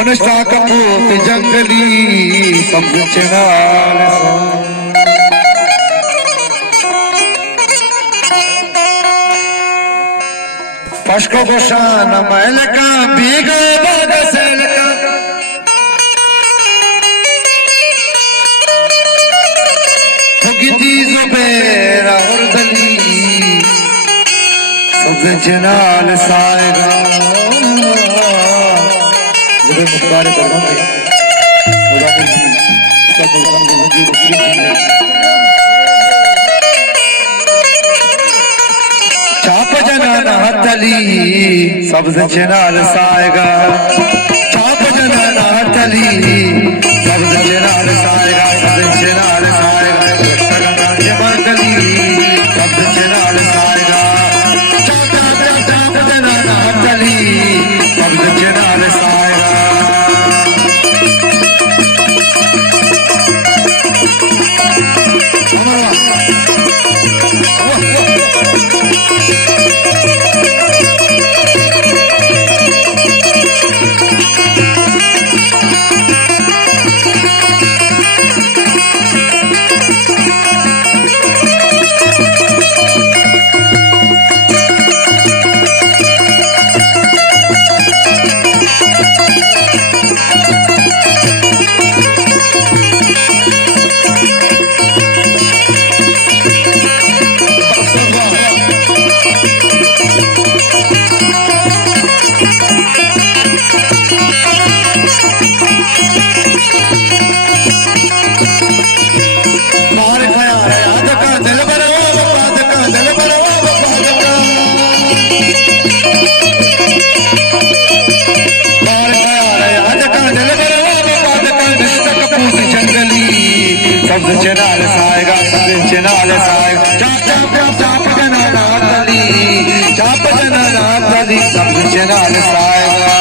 कनिष्ठा कपूत जंगली सब चिनाल पशको गोशान महल का भीगो बाग सेल का फुगती जुबेरा और दली सब चिनाल साएगा मुबारक चाप जनाना हथली सब्ज चिनाल साएगा चाप जनाना हथली सब्ज चिनाल साएगा सब्ज चिनाल साएगा जबरदली सब्ज चिनाल साएगा चाप जनाना हथली सब्ज चिनाल साएगा सब्ज चिनाल साएगा सब्ज चिनाल साएगा चाप जनाना हथली चाप जनाना हथली सब्ज चिनाल साएगा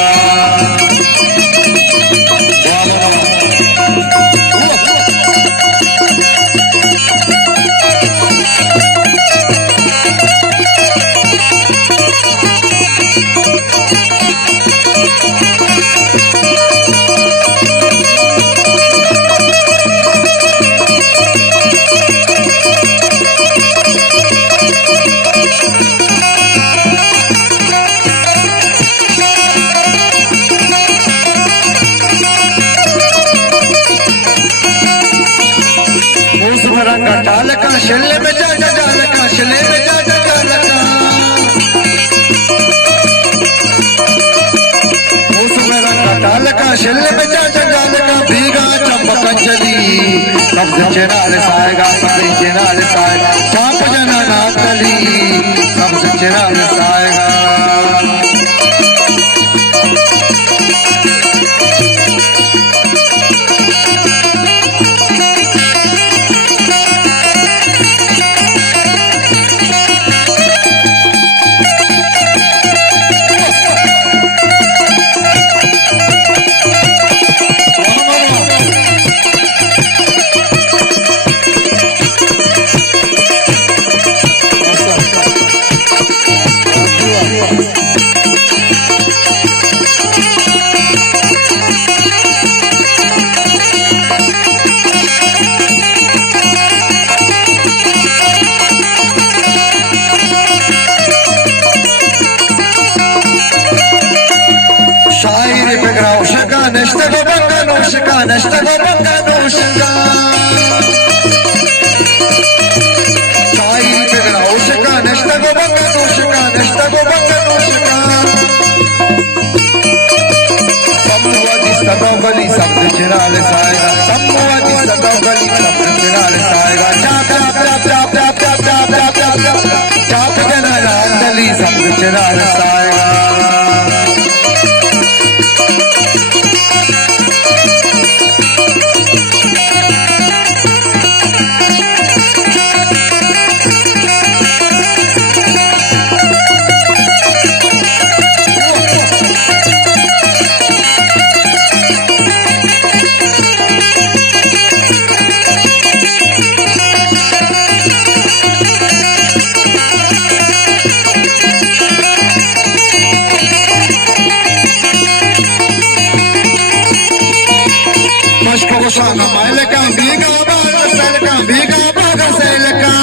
डाल का शिले में जा डाल का शिले में जा डाल का उसमें रंगा डाल का शिले में जा डाल का भीगा चंपक चली सब्ज चिनाल साएगा सब्ज चिनाल साएगा चाप जनाना हथली सब्ज चिनाल साएगा नष्ट गोबंगा नोशका नष्ट गोबंगा नोशका साई बिगड़ा उशका नष्ट गोबंगा नोशका नष्ट गोबंगा नोशका सम्मवादी सदौगली शब्द चिनाल साएगा सम्मवादी सदौगली शब्द चिनाल साएगा चाप चाप चाप चाप चाप चाप चाप चाप चाप चाप जनाना हथली शब्द चिनाल साएगा गोशाना मालका भीगा बागा सलका भीगा बागा सलका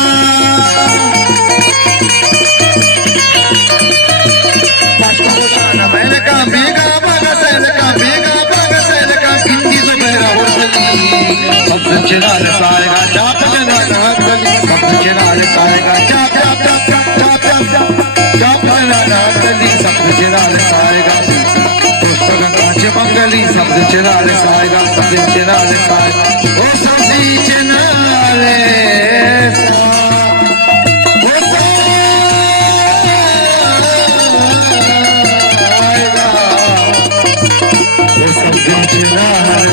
गोशाना मालका भीगा बागा सलका हिंदी तो मेरा शब्द चिराल साएगा चाप जना गली शब्द चिराल साएगा चाप चाप चाप चाप चाप चाप जना गली शब्द चिराल साएगा बंगली शब्द चिराल साएगा शब्द चिराल साएगा ओ सब्जी चिराले सब्जी चिराल